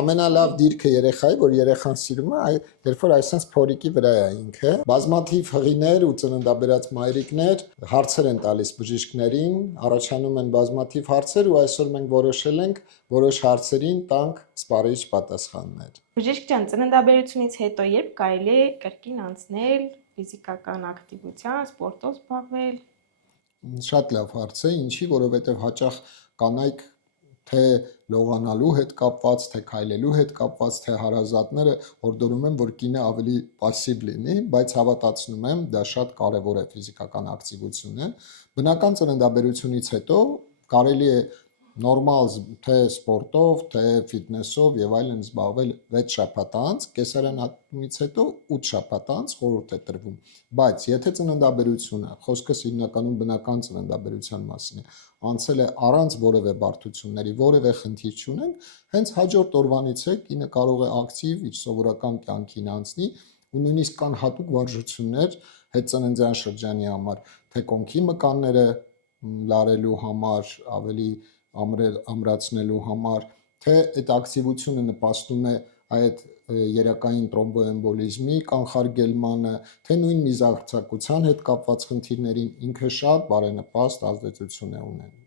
Ամենալավ դիրքը երեխայի, որ երեխան սիրում է, երբ որ այսպես փորիկի վրա է ինքը, բազմաթիվ հղիներ ու ծննդաբերած մայրիկներ հարցեր են տալիս բժիշկներին, առաջանում են բազմաթիվ հարցեր ու այսօր մենք որոշել ենք որոշ հարցերին տանք սպառիչ պատասխաններ։ Բժիշկ ջան, ծննդաբերությունից հետո երբ կարելի է կրկին անցնել ֆիզիկական ակտիվության, սպորտով զբաղվել։ Շատ լավ հարց է, ինչի, որովհետև հաճախ կանայք թե լողանալու հետ կապված, թե քայլելու հետ կապված, թե հարազատները հորդորում են, որ կինը ավելի պասիվ լինի, բայց հավատացնում եմ, դա շատ կարևոր է ֆիզիկական ակտիվությունը։ Բնական ծննդաբերությունից հետո կարելի է նորմալ թե սպորտով, թե ֆիթնեսով եւ այլն զբաղվել 6 շաբաթ անց, կեսարյանից հետո 8 շաբաթ անց խորհուրդ է տրվում։ Բայց եթե ծննդաբերությունը, խոսքս հիմնականում բնական ծննդաբերության մասին է, անցել է առանց որևէ բարդությունների, որևէ խնդիր չունենք, հենց հաջորդ օրվանից է կինը կարող է ակտիվ իր սովորական կյանքին անցնի ու նույնիսկ կան հատուկ վարժություններ հետծննդյան շրջանի համար, թե կոնքի մկանները լարելու համար, ավելի ամրացնելու համար, թե այդ ակտիվությունը նպաստում է այդ երակային տրոմբոէմբոլիզմի կանխարգելմանը, թե նույն միզարձակության հետ կապված խնդիրներին ինքը շատ բարենպաստ ազդեցություն է ունենում։